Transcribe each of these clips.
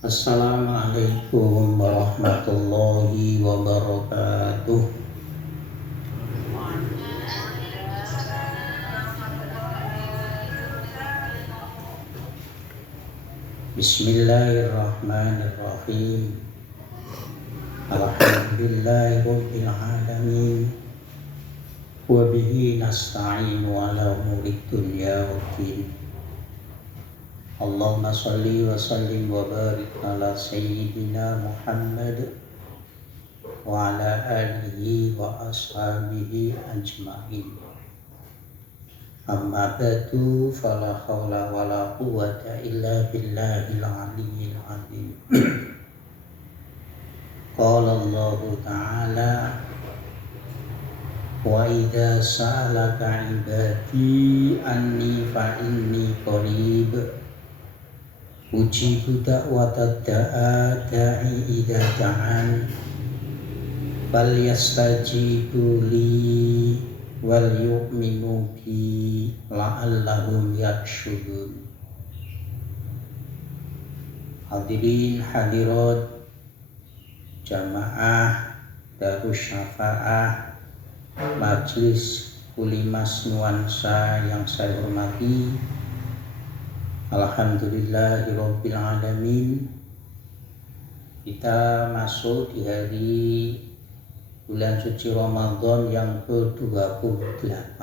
Assalamualaikum warahmatullahi wabarakatuh. Bismillahirrahmanirrahim. Alhamdulillahirabbil alamin. Wa bihi nasta'inu ala umuri dunya waddin. Allahumma sholli wa sallim wa barik ala sayyidina Muhammad wa ala alihi wa ashabihi ajma'in. Amma ba'du, fala hawla wa la quwwata illa billahil aliyyil azim. Qala Allah ta'ala wa idza sa'alaka 'ibadi anni fa inni qarib ujibu da'watad da'i idza da'an bal yastajibu li wal yu'minu bi la'allahum yarshudun. Hadirin hadirat jamaah Darus Syafa'ah Majelis Kulimas Nuansa yang saya hormati, alhamdulillahirabbil alamin. Kita masuk di hari bulan suci Ramadan yang ke-28.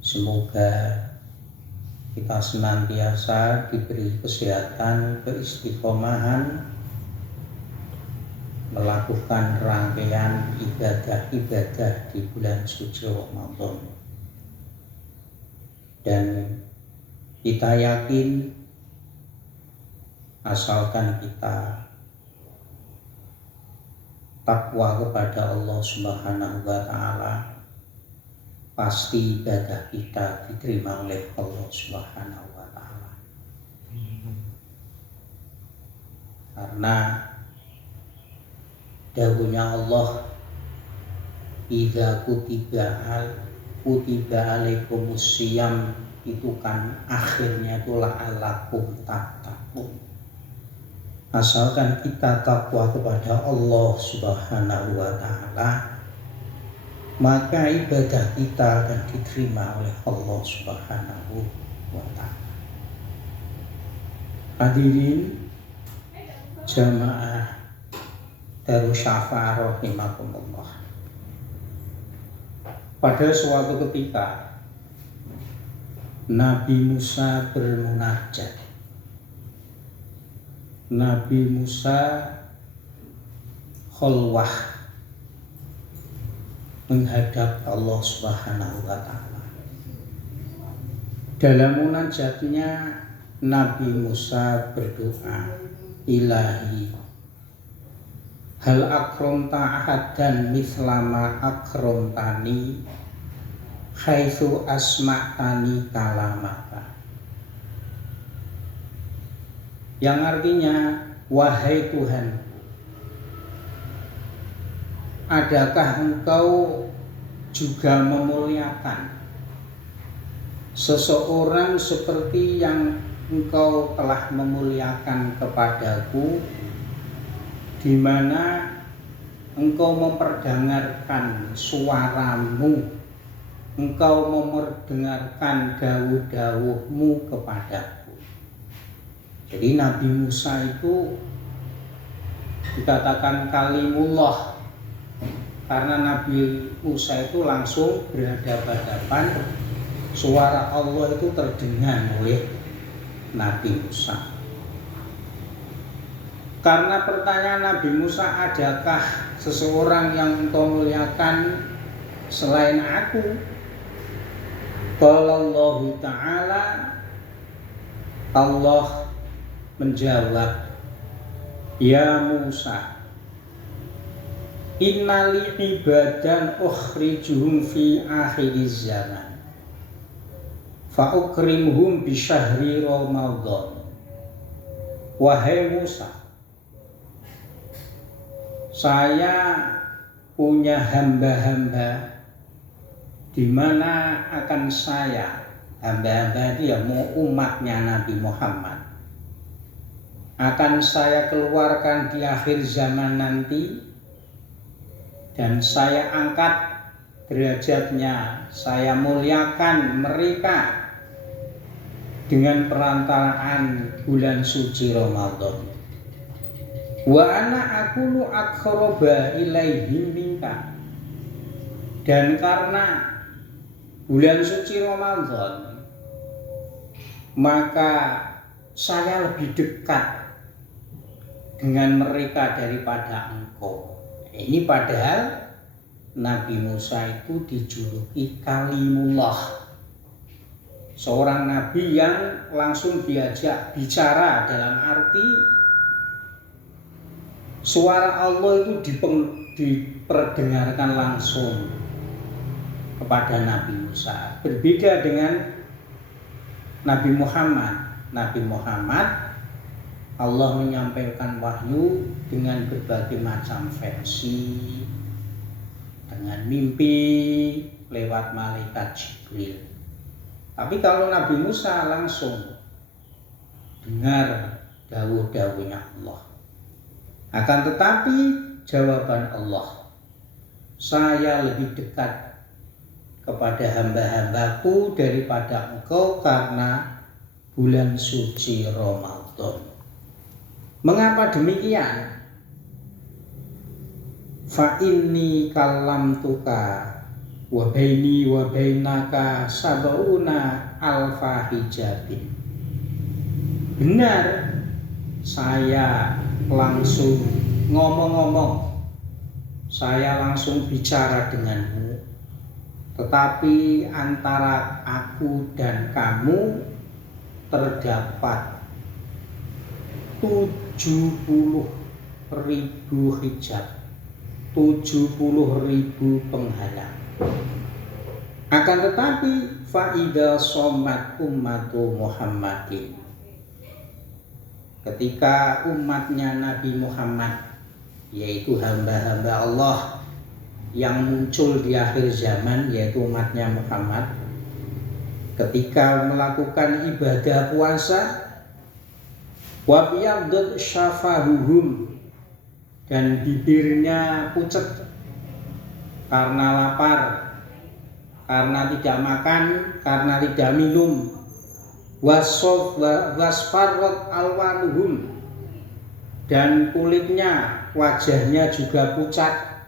Semoga kita senantiasa diberi kesehatan, keistiqomahan melakukan rangkaian ibadah-ibadah di bulan suci Ramadan. Dan kita yakin asalkan kita takwa kepada Allah Subhanahu wa ta'ala, pasti ibadah kita diterima oleh Allah Subhanahu wa ta'ala. Karena dahulunya Allah, idza kutiba alaikumus syiyam, itu kan akhirnya itu la'allakum tattaqun. Asalkan kita takwa kepada Allah Subhanahu wa ta'ala, maka ibadah kita akan diterima oleh Allah Subhanahu wa ta'ala. Hadirin jamaah Darus Syafa'ah rahimakumullah. Pada suatu ketika Nabi Musa bermunajat. Nabi Musa khalwah menghadap Allah Subhanahu wa ta'ala. Dalam munajatnya Nabi Musa berdoa, Ilahi, hal akramta ahadan mislama akramtani haitsu asma'tani kalamaka. Yang artinya, wahai Tuhan, adakah engkau juga memuliakan seseorang seperti yang engkau telah memuliakan kepadaku, di mana engkau memperdengarkan suaramu, engkau memperdengarkan dawuh-dawuhmu kepadaku. Jadi Nabi Musa itu dikatakan kalimullah karena Nabi Musa itu langsung berhadapan-hadapan, suara Allah itu terdengar oleh Nabi Musa. Karena pertanyaan Nabi Musa, adakah seseorang yang engkau muliakan selain aku? Allah Ta'ala, Allah menjawab, Ya Musa, innali ibadan ukhrijuhum fi akhiriz zaman fa ukrimhum bi syahri Ramadan. Wahai Musa, saya punya hamba-hamba di mana akan saya, hamba-hamba itu ya mau umatnya Nabi Muhammad, akan saya keluarkan di akhir zaman nanti, dan saya angkat derajatnya, saya muliakan mereka dengan perantaraan bulan suci Ramadan. Wa ana akunu aqraba ilaihim minka. Dan karena bulan suci Ramadan, maka saya lebih dekat dengan mereka daripada engkau. Ini padahal Nabi Musa itu dijuluki Kalimullah, seorang nabi yang langsung diajak bicara, dalam arti suara Allah itu diperdengarkan langsung kepada Nabi Musa. Berbeda dengan Nabi Muhammad. Nabi Muhammad Allah menyampaikan wahyu dengan berbagai macam versi, dengan mimpi, lewat malaikat Jibril. Tapi kalau Nabi Musa langsung dengar dawuh-dawuhnya Allah. Akan tetapi jawaban Allah, saya lebih dekat kepada hamba-hambaku daripada engkau karena bulan suci Ramadan. Mengapa demikian? Fa inni kallamtuka wa baini wa bainaka sab'una alfa hijabin. Benar, saya langsung ngomong-ngomong, saya langsung bicara denganmu, tetapi antara aku dan kamu terdapat 70.000 hijab, 70.000 penghalang. Akan tetapi faida somat ummatu Muhammadin, ketika umatnya Nabi Muhammad, yaitu hamba-hamba Allah yang muncul di akhir zaman, yaitu umatnya Muhammad, ketika melakukan ibadah puasa, wabiyadud syafahuhum, dan bibirnya pucat karena lapar, karena tidak makan, karena tidak minum, wasfarrat alwanuhum, dan kulitnya, wajahnya juga pucat,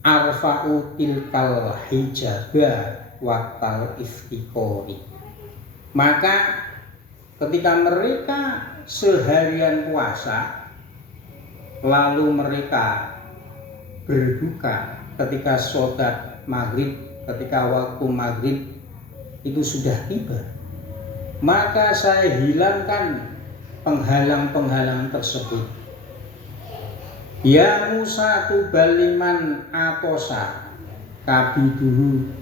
arfa'u tilkal hijaba waktal iftikori. Maka ketika mereka seharian puasa, lalu mereka berbuka ketika sholat maghrib, ketika waktu maghrib itu sudah tiba, maka saya hilangkan penghalang-penghalang tersebut. Ya Musa tubaliman atosa kabiduhu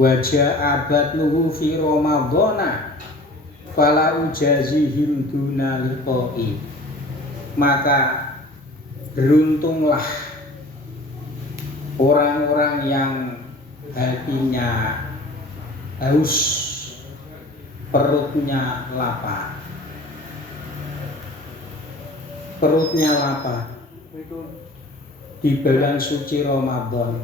wajah abadnuhu fi Ramadana fala ujazihim duna liqai. Maka beruntunglah orang-orang yang hatinya haus, perutnya lapar, di bulan suci Ramadan.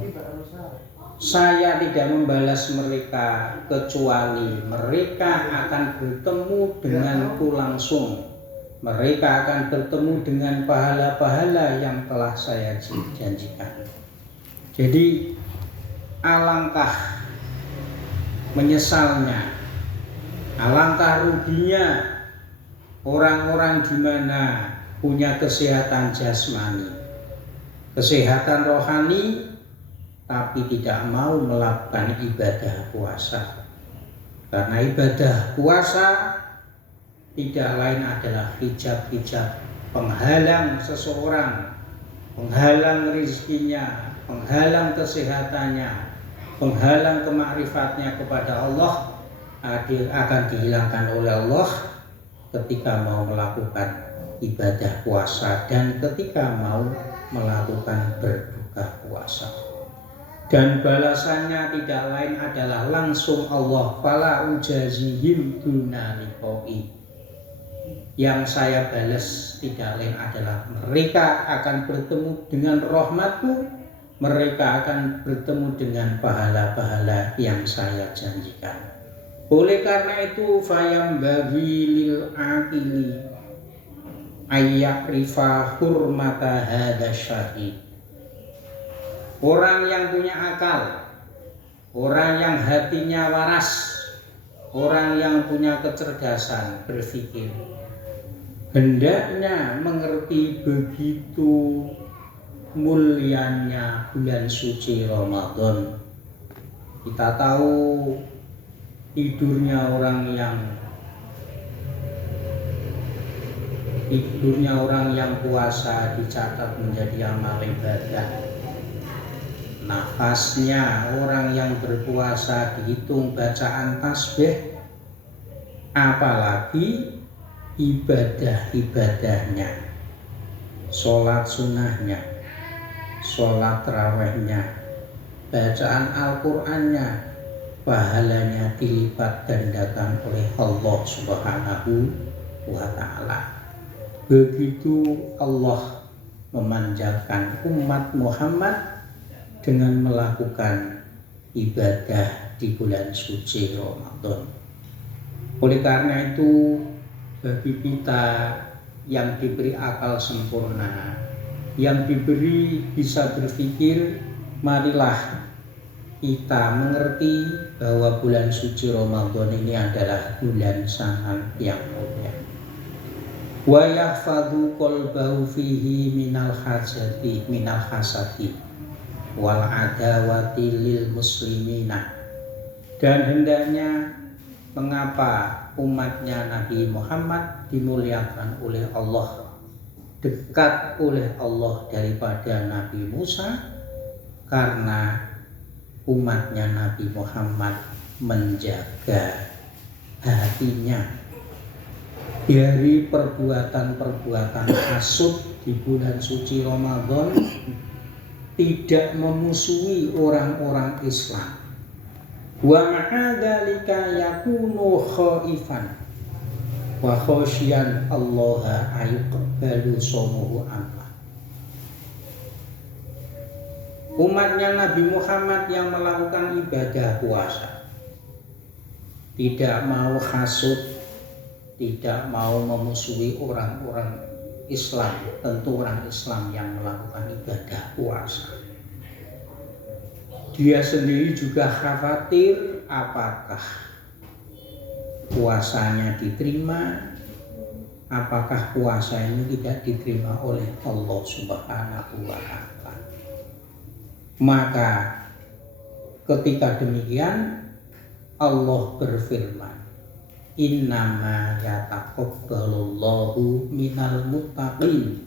Saya tidak membalas mereka kecuali mereka akan bertemu denganku langsung. Mereka akan bertemu dengan pahala-pahala yang telah saya janjikan. Jadi alangkah menyesalnya, alangkah ruginya orang-orang di mana punya kesehatan jasmani, kesehatan rohani, tapi tidak mau melakukan ibadah puasa. Karena ibadah puasa tidak lain adalah hijab-hijab penghalang seseorang, penghalang rezekinya, penghalang kesehatannya, penghalang kemakrifatnya kepada Allah, akan dihilangkan oleh Allah ketika mau melakukan ibadah puasa dan ketika mau melakukan berbuka puasa. Dan balasannya tidak lain adalah langsung Allah, fala ujazihim duna liqai. Yang saya balas tidak lain adalah mereka akan bertemu dengan rahmatku, mereka akan bertemu dengan pahala-pahala yang saya janjikan. Oleh karena itu fayam bagi lil akili ayyakrifa hurmata hadza syahid. Orang yang punya akal, orang yang hatinya waras, orang yang punya kecerdasan berpikir, hendaknya mengerti begitu mulianya bulan suci Ramadan. Kita tahu tidurnya orang yang puasa dicatat menjadi amal ibadah. Nafasnya orang yang berpuasa dihitung bacaan tasbih, apalagi ibadah-ibadahnya, sholat sunnahnya, sholat tarawehnya, bacaan Al-Qur'annya, pahalanya dilipat gandakan oleh Allah Subhanahu wa Ta'ala. Begitu Allah memanjakan umat Muhammad dengan melakukan ibadah di bulan suci Ramadan. Oleh karena itu, bagi kita yang diberi akal sempurna, yang diberi bisa berpikir, marilah kita mengerti bahwa bulan suci Ramadan ini adalah bulan sangat yang mulia. Wa yahfadhu qalbahu fihi minal hasadi wal adawati lil muslimina. Dan hendaknya mengapa umatnya Nabi Muhammad dimuliakan oleh Allah, dekat oleh Allah daripada Nabi Musa, karena umatnya Nabi Muhammad menjaga hatinya dari perbuatan-perbuatan hasud di bulan suci Ramadan, tidak memusuhi orang-orang Islam. Wa ma'adzalika yakunu khaifan wa khosyan Allah ayuqbalu shaumuhu anhu. Umatnya Nabi Muhammad yang melakukan ibadah puasa tidak mau hasud, tidak mau memusuhi orang-orang Islam, tentu orang Islam yang melakukan ibadah puasa. Dia sendiri juga khawatir apakah puasanya diterima, apakah puasa ini tidak diterima oleh Allah Subhanahu wa Ta'ala. Maka ketika demikian Allah berfirman, innama yataqabbalullahu minal muttaqin.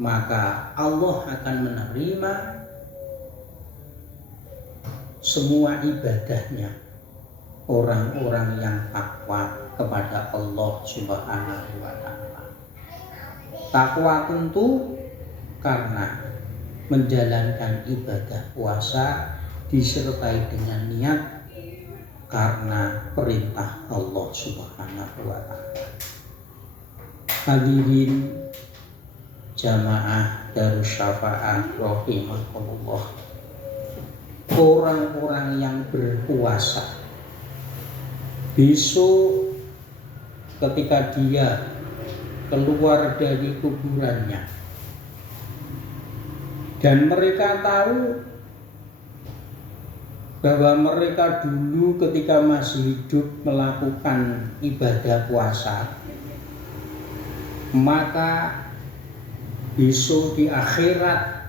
Maka Allah akan menerima semua ibadahnya orang-orang yang takwa kepada Allah Subhanahu wa Ta'ala. Takwa tentu karena menjalankan ibadah puasa disertai dengan niat karena perintah Allah Subhanahu wa Ta'ala. Hadirin jamaah Darus Syafa'ah rahimakumullah. Orang-orang yang berpuasa besok ketika dia keluar dari kuburannya dan mereka tahu bahwa mereka dulu ketika masih hidup melakukan ibadah puasa, maka besok di akhirat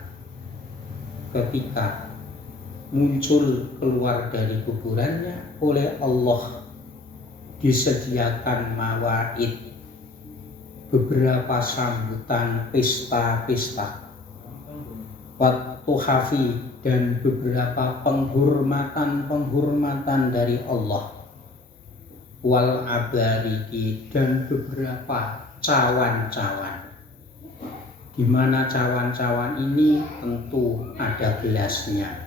ketika muncul keluar dari kuburannya, oleh Allah disediakan mawaid, beberapa sambutan pesta-pesta, waktu hafi, dan beberapa penghormatan dari Allah, wal abariki, dan beberapa cawan-cawan. Di mana cawan-cawan ini tentu ada gelasnya,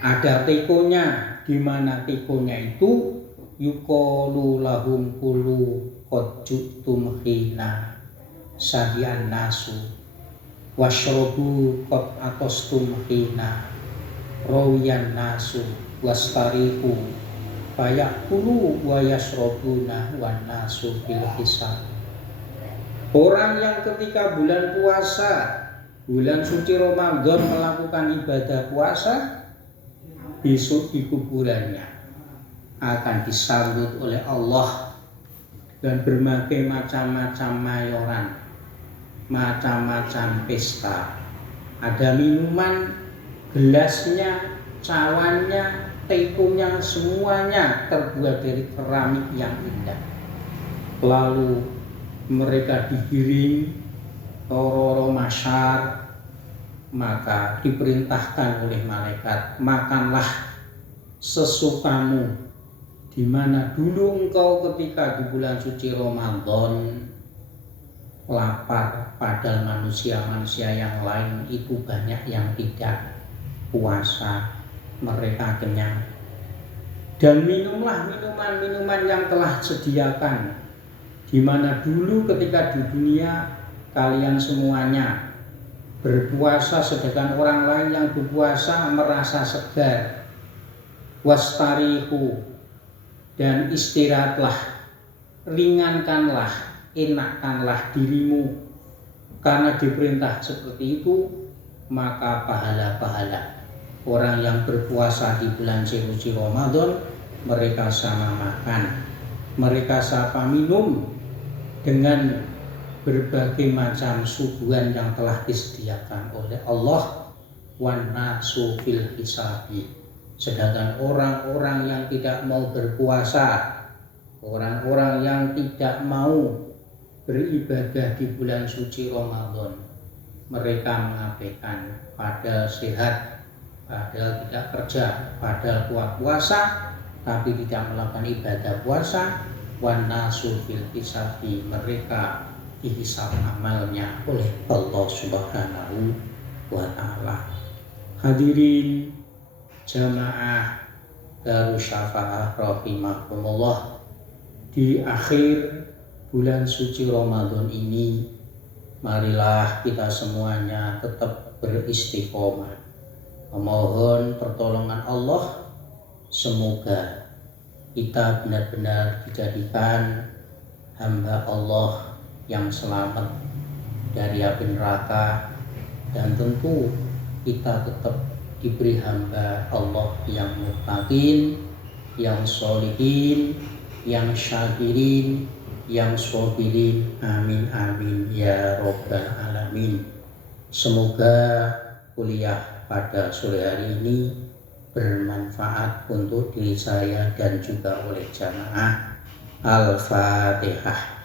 ada tekonya, di mana tekonya itu yuqalu lahum kulu qad ju'tum hina sadian nasu washrobu qad atostum hina rawiyan nasu wastarihu fayakulu wa yashrobuna wan nasu bil hisab. Orang yang ketika bulan puasa, bulan suci Ramadan melakukan ibadah puasa, besok di kuburannya akan disambut oleh Allah dan berbagai macam-macam mayoran, macam-macam pesta. Ada minuman, gelasnya, cawannya, tekonya, semuanya terbuat dari keramik yang indah. Lalu mereka digiring roro masyar, maka diperintahkan oleh malaikat, makanlah sesukamu, di mana dulu engkau ketika di bulan suci Ramadan lapar, padahal manusia-manusia yang lain itu banyak yang tidak puasa, mereka kenyang. Dan minumlah minuman-minuman yang telah disediakan, di mana dulu ketika di dunia kalian semuanya berpuasa, sedangkan orang lain yang berpuasa merasa segar. Wastarihu, dan istirahatlah, ringankanlah, enakkanlah dirimu. Karena diperintah seperti itu, maka pahala-pahala orang yang berpuasa di bulan suci Ramadan, mereka sama makan, mereka sama minum dengan berbagai macam suguhan yang telah disediakan oleh Allah. Wan nasu fil hisabi, sedangkan orang-orang yang tidak mau berpuasa, orang-orang yang tidak mau beribadah di bulan suci Ramadan, mereka mengabaikan, padahal sehat, padahal tidak kerja, padahal kuat puasa, tapi tidak melakukan ibadah puasa. Wan nasu fil hisabi, mereka dihisab amalnya oleh Allah Subhanahu wa ta'ala. Hadirin jamaah Darus Syafaah rahimakumullah, di akhir bulan suci Ramadan ini, marilah kita semuanya tetap beristiqomah, memohon pertolongan Allah. Semoga kita benar-benar dijadikan hamba Allah yang selamat dari api neraka, dan tentu kita tetap diberi hamba Allah yang muttaqin, yang sholihin, yang syakirin, yang sabirin. Amin amin ya rabbal alamin. Semoga kuliah pada sore hari ini bermanfaat untuk diri saya dan juga oleh jamaah. Al-Fatihah.